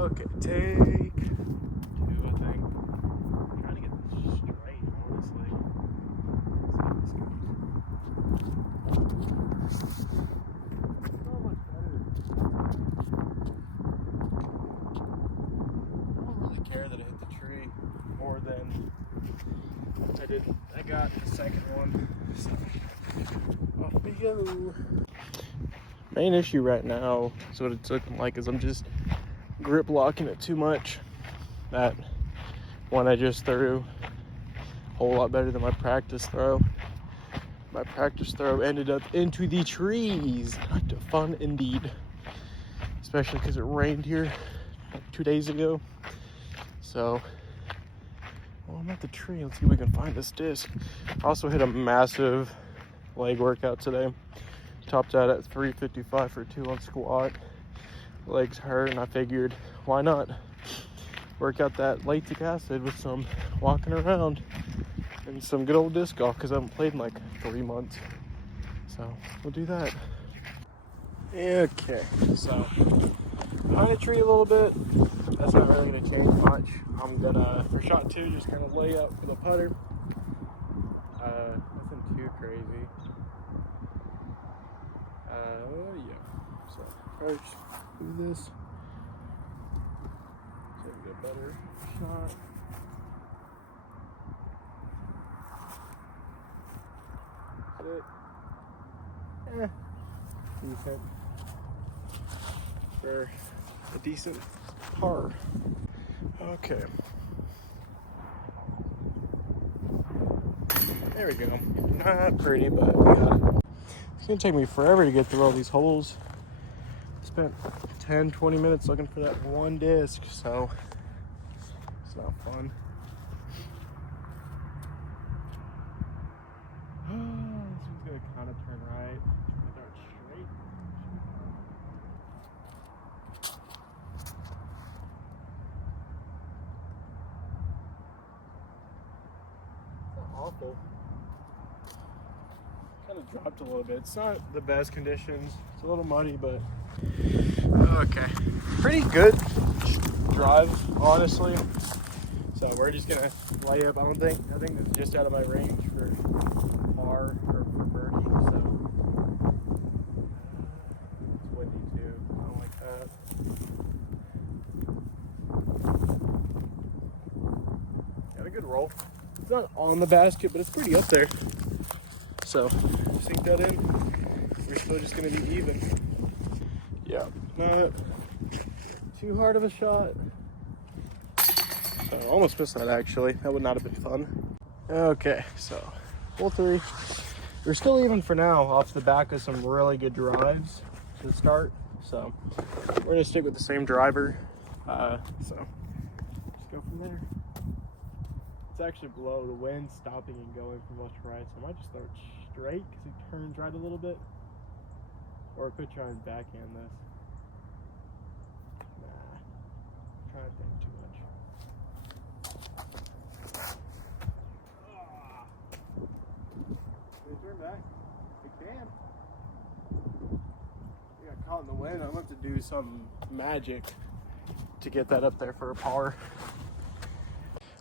Okay, take 2, I think. I'm trying to get this straight, honestly. Let's see how this goes. So much better. I don't really care that I hit the tree more than I got the second one. So off we go. Main issue right now is what it's looking like is I'm just grip locking it too much. That one I just threw a whole lot better than my practice throw. My practice throw ended up into the trees. Not fun indeed, especially because it rained here like 2 days ago. So, well, I'm at the tree. Let's see if we can find this disc. I also hit a massive leg workout today. Topped out at 355 for 2 on squat. Legs hurt, and I figured, why not work out that lactic acid with some walking around and some good old disc golf, because I haven't played in like 3 months. So we'll do that. Okay, so behind the tree a little bit. That's not really gonna change much. I'm gonna, for shot 2, just kind of lay up for the putter. Nothing too crazy. Yeah. So first, do this. So we get a better shot. That's it. Decent. For a decent par. Okay. There we go. Not pretty, but we got it. It's gonna take me forever to get through all these holes. Spent 10-20 minutes looking for that one disc, so it's not fun. This one's gonna kind of turn right. Start straight. It's not awful. Kind of dropped a little bit. It's not the best conditions. It's a little muddy, but okay. Pretty good drive, honestly. So we're just gonna lay up. I think it's just out of my range for par or for birdie. So it's windy too. I don't like that. Got a good roll. It's not on the basket, but it's pretty up there. So sink that in. We're still just gonna be even. Yeah, not too hard of a shot. So almost missed that actually. That would not have been fun. Okay, so hole 3. We're still even for now off the back of some really good drives to start. So we're gonna stick with the same driver. So just go from there. It's actually below the wind, stopping and going from left to right. So I might just start straight because he turns right a little bit. Or I could try and backhand this. Nah, I'm trying to think too much. Can it turn back? It can. I got caught in the wind. I'm going to have to do some magic to get that up there for a par.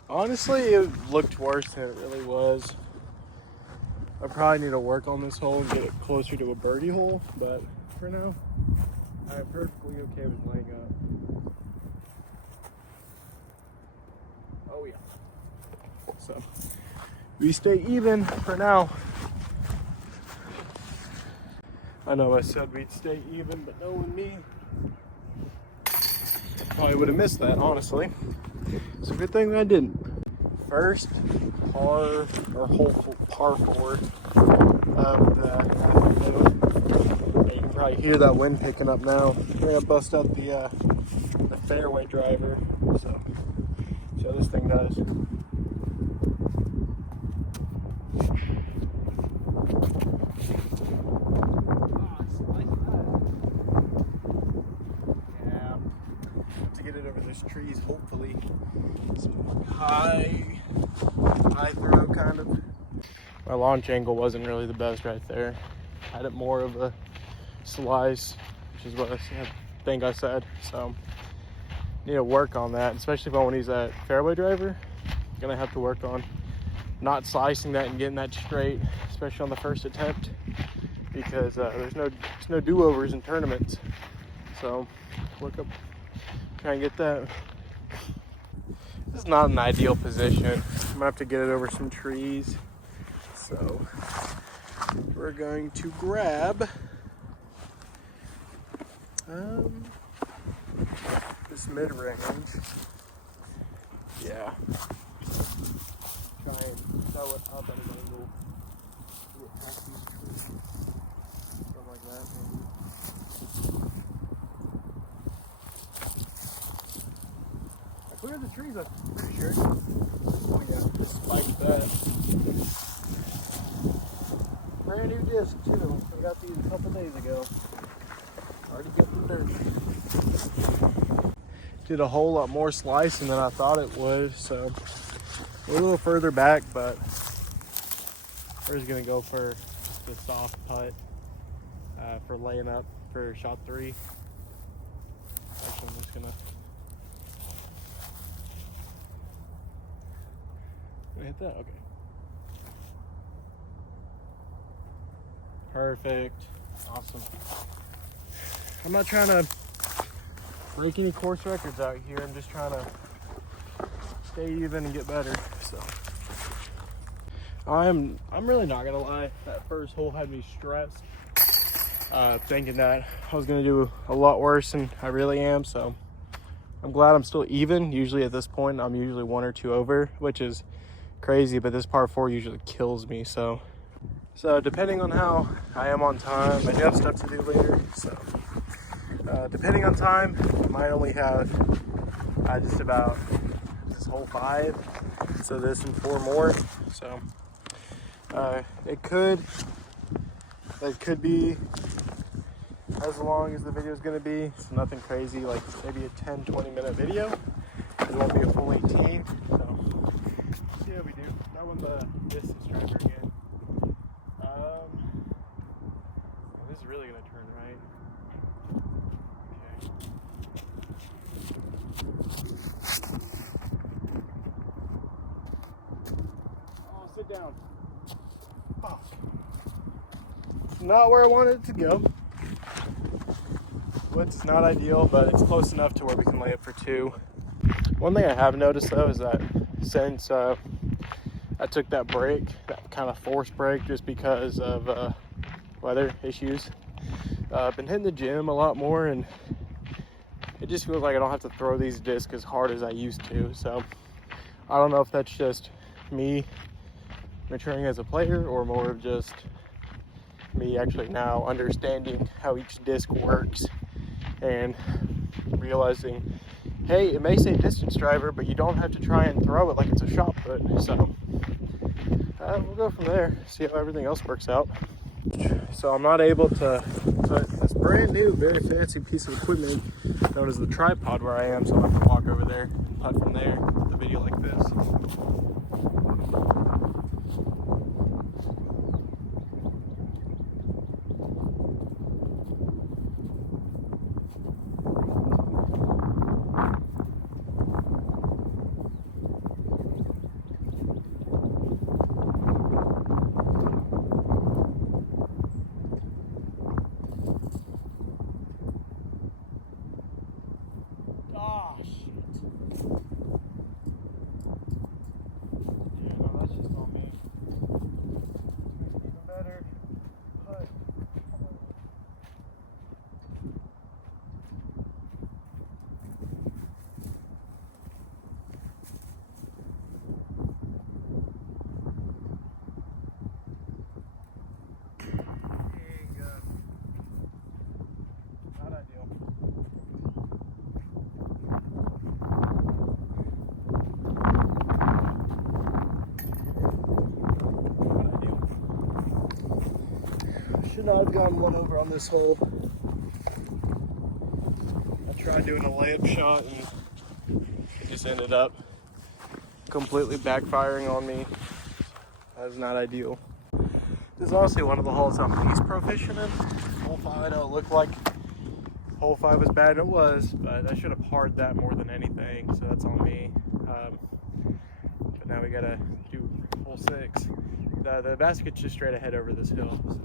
Honestly, it looked worse than it really was. I probably need to work on this hole and get it closer to a birdie hole, but for now, I'm perfectly okay with laying up. Oh yeah. So, we stay even for now. I know I said we'd stay even, but knowing me, probably would have missed that, honestly. It's a good thing I didn't. First par, or hole par 4 of the, you can probably hear that wind picking up now. We're gonna bust out the fairway driver, so see how this thing does. Trees, hopefully some high throw kind of. My launch angle wasn't really the best right there. Had it more of a slice, which is what I think I said. So need to work on that, especially if I want to use that fairway driver. Gonna have to work on not slicing that and getting that straight, especially on the first attempt, because there's no do-overs in tournaments. So work up, try and get that. This is not an ideal position. I'm gonna have to get it over some trees. So we're going to grab this mid-range. Yeah. Try and throw it up at an angle. Get past these trees. Something like that, maybe. I cleared the trees, I'm pretty sure. Oh yeah, spiked that. Brand new disc too. I got these a couple days ago. Already get the dirt. Did a whole lot more slicing than I thought it would, so a little further back, but we're just gonna go for the soft putt for laying up for shot 3. Actually, I'm just gonna hit that. Okay. Perfect. Awesome. I'm not trying to break any course records out here. I'm just trying to stay even and get better. So I'm really not gonna lie. That first hole had me stressed, thinking that I was gonna do a lot worse than I really am. So I'm glad I'm still even. Usually at this point, I'm usually 1 or 2 over, which is crazy. But this par 4 usually kills me. So depending on how I am on time, I do have stuff to do later. So depending on time, I might only have just about this whole 5. So this and 4 more. So it could be as long as the video is going to be. So nothing crazy, like maybe a 10-20 minute video. It won't be a full 18. So see how we do. That one, the distance driver again. This is really going to turn right. Sit down. Oh. Not where I wanted it to go. It's not ideal, but it's close enough to where we can lay it for 2. One thing I have noticed though is that since I took that break, that kind of forced break, just because of weather issues, I've been hitting the gym a lot more, and it just feels like I don't have to throw these discs as hard as I used to. So I don't know if that's just me maturing as a player, or more of just me actually now understanding how each disc works and realizing, hey, it may say distance driver, but you don't have to try and throw it like it's a shot put. So we'll go from there, see how everything else works out. So I'm not able to put this brand new, very fancy piece of equipment known as the tripod where I am, so I have to walk over there and putt from there with a video like this. Should not have gone 1 over on this hole. I tried doing a layup shot and it just ended up completely backfiring on me. That was not ideal. This is honestly one of the holes I'm least proficient in. Hole 5, I know it looked like hole 5 was bad, it was, but I should have parred that more than anything, so that's on me. But now we gotta do hole 6. The basket's just straight ahead over this hill. So.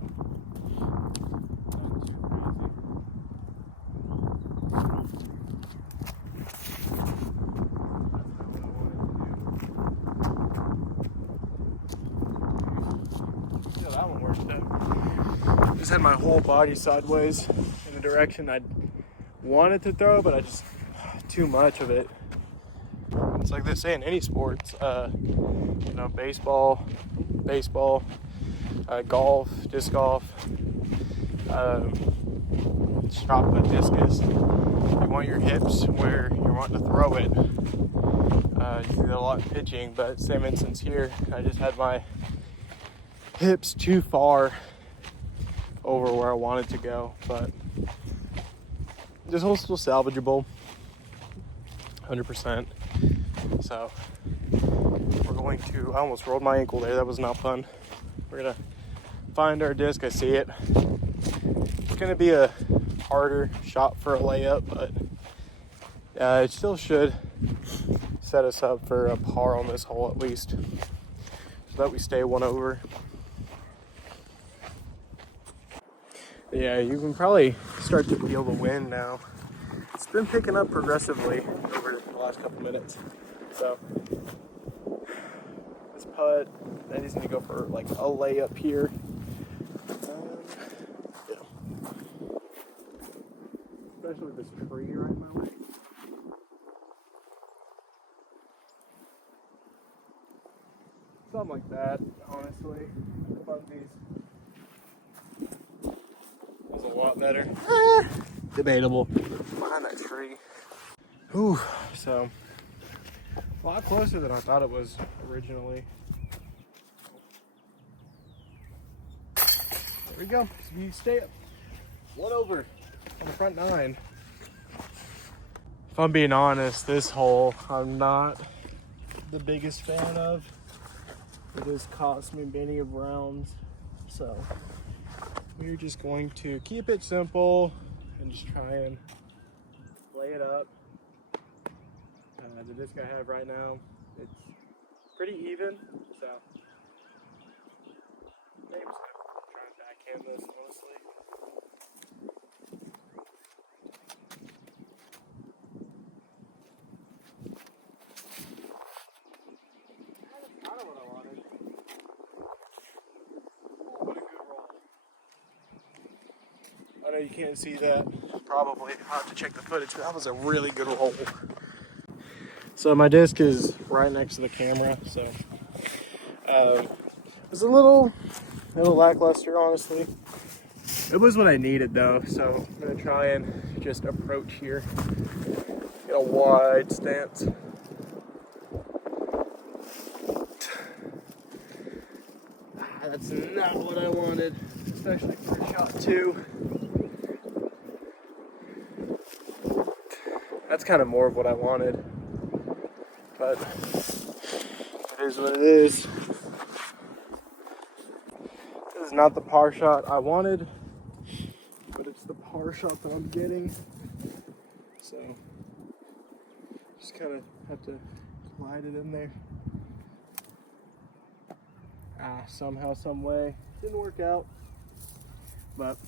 That one worked out. Just had my whole body sideways in the direction I wanted to throw, but I just too much of it. It's like they say in any sports, you know, baseball, golf, disc golf, shot put, discus. You want your hips where you're wanting to throw it. You do a lot of pitching, but same instance here. I just had my hips too far over where I wanted to go, but this hole's still salvageable, 100%. So we're going to, I almost rolled my ankle there, that was not fun. We're gonna find our disc, I see it. It's gonna be a harder shot for a layup, but it still should set us up for a par on this hole at least, so that we stay one over. Yeah, you can probably start to feel the wind now. It's been picking up progressively over the last couple minutes. So this putt, I just need to go for like a layup here. Yeah. Especially with this tree right in my way. Something like that, honestly. The bungees was a lot better. Debatable. Behind that tree. Whew, so a lot closer than I thought it was originally. There we go. So you stay up one over on the front 9. If I'm being honest, this hole I'm not the biggest fan of. It has cost me many of rounds. So we're just going to keep it simple and just try and lay it up. The disc I have right now, it's pretty even, so maybe I'm just gonna try and backhand this, honestly. That's kind of what I wanted. Oh, what a good roll. I know you can't see that, probably. I'll have to check the footage, but that was a really good roll. So my disc is right next to the camera, so it was a little lackluster, honestly. It was what I needed though, so I'm gonna try and just approach here, get a wide stance. That's not what I wanted, especially for shot 2. That's kind of more of what I wanted. But it is what it is. This is not the par shot I wanted, but it's the par shot that I'm getting. So just kind of have to glide it in there. Somehow, some way, didn't work out. But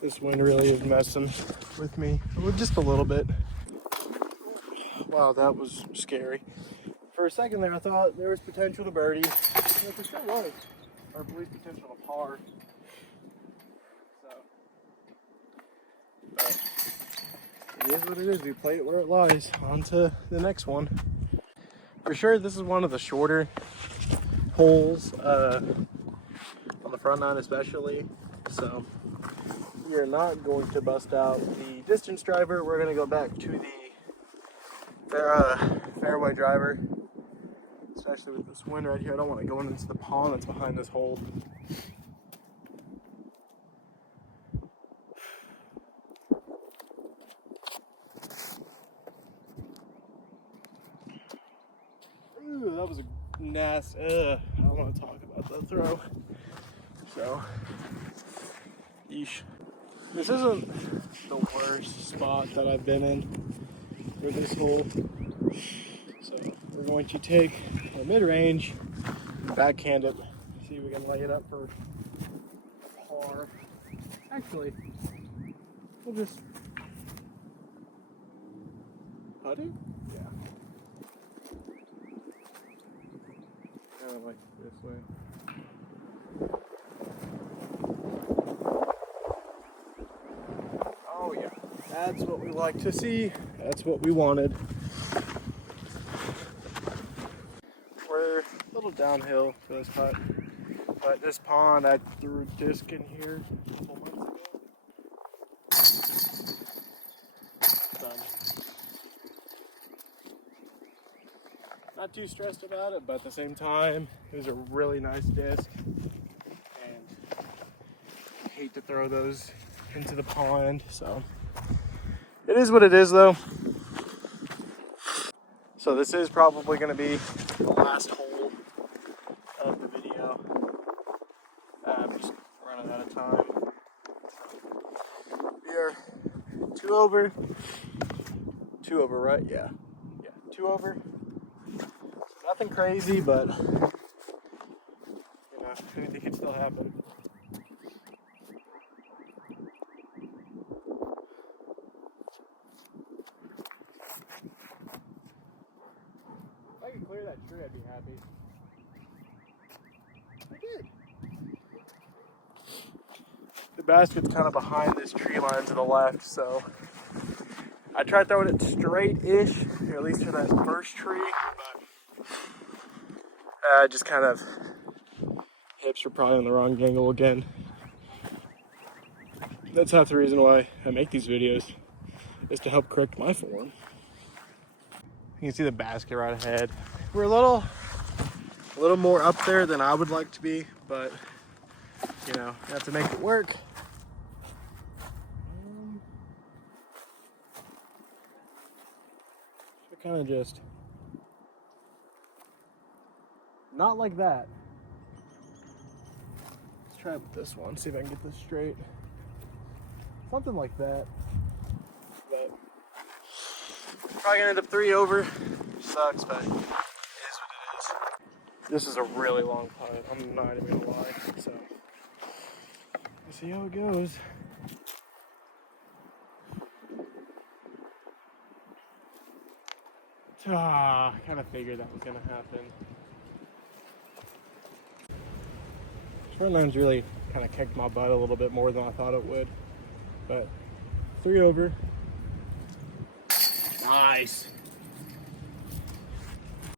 this wind really is messing with me just a little bit. Wow, that was scary. For a second there, I thought there was potential to birdie. Yeah, for sure was. Or at least potential to par. So, but it is what it is. We play it where it lies. On to the next one. For sure, this is one of the shorter holes on the front 9 especially. So we are not going to bust out the distance driver. We're going to go back to the fairway driver, especially with this wind right here. I don't want to go into the pond that's behind this hole. Ooh, that was a nasty. I don't want to talk about that throw. So, yeesh. This isn't the worst spot that I've been in for this hole. So we're going to take a mid-range, backhand it, see if we can lay it up for a par. Actually, we'll just putt it? Yeah. Kind of like this way. Oh yeah, that's what we like to see. That's what we wanted. We're a little downhill for this putt, but this pond, I threw a disc in here a couple months ago. Done. Not too stressed about it, but at the same time, it was a really nice disc, and I hate to throw those into the pond, so it is what it is though. So this is probably going to be the last hole of the video. I'm just running out of time. We are 2 over, right? Yeah, 2 over. Nothing crazy, but you know, anything can still happen. If I could clear that tree, I'd be happy. I did. The basket's kind of behind this tree line to the left, so I tried throwing it straight-ish, or at least for that first tree, but just kind of hips were probably on the wrong angle again. That's half the reason why I make these videos, is to help correct my form. You can see the basket right ahead. We're a little more up there than I would like to be, but you know, I have to make it work. Kind of just not like that. Let's try with this one, see if I can get this straight. Something like that. But probably gonna end up 3 over. Sucks, but it is what it is. This is a really long putt. I'm not even gonna lie. So we'll see how it goes. I kind of figured that was going to happen. Front line's really kind of kicked my butt a little bit more than I thought it would. But 3 over. Nice.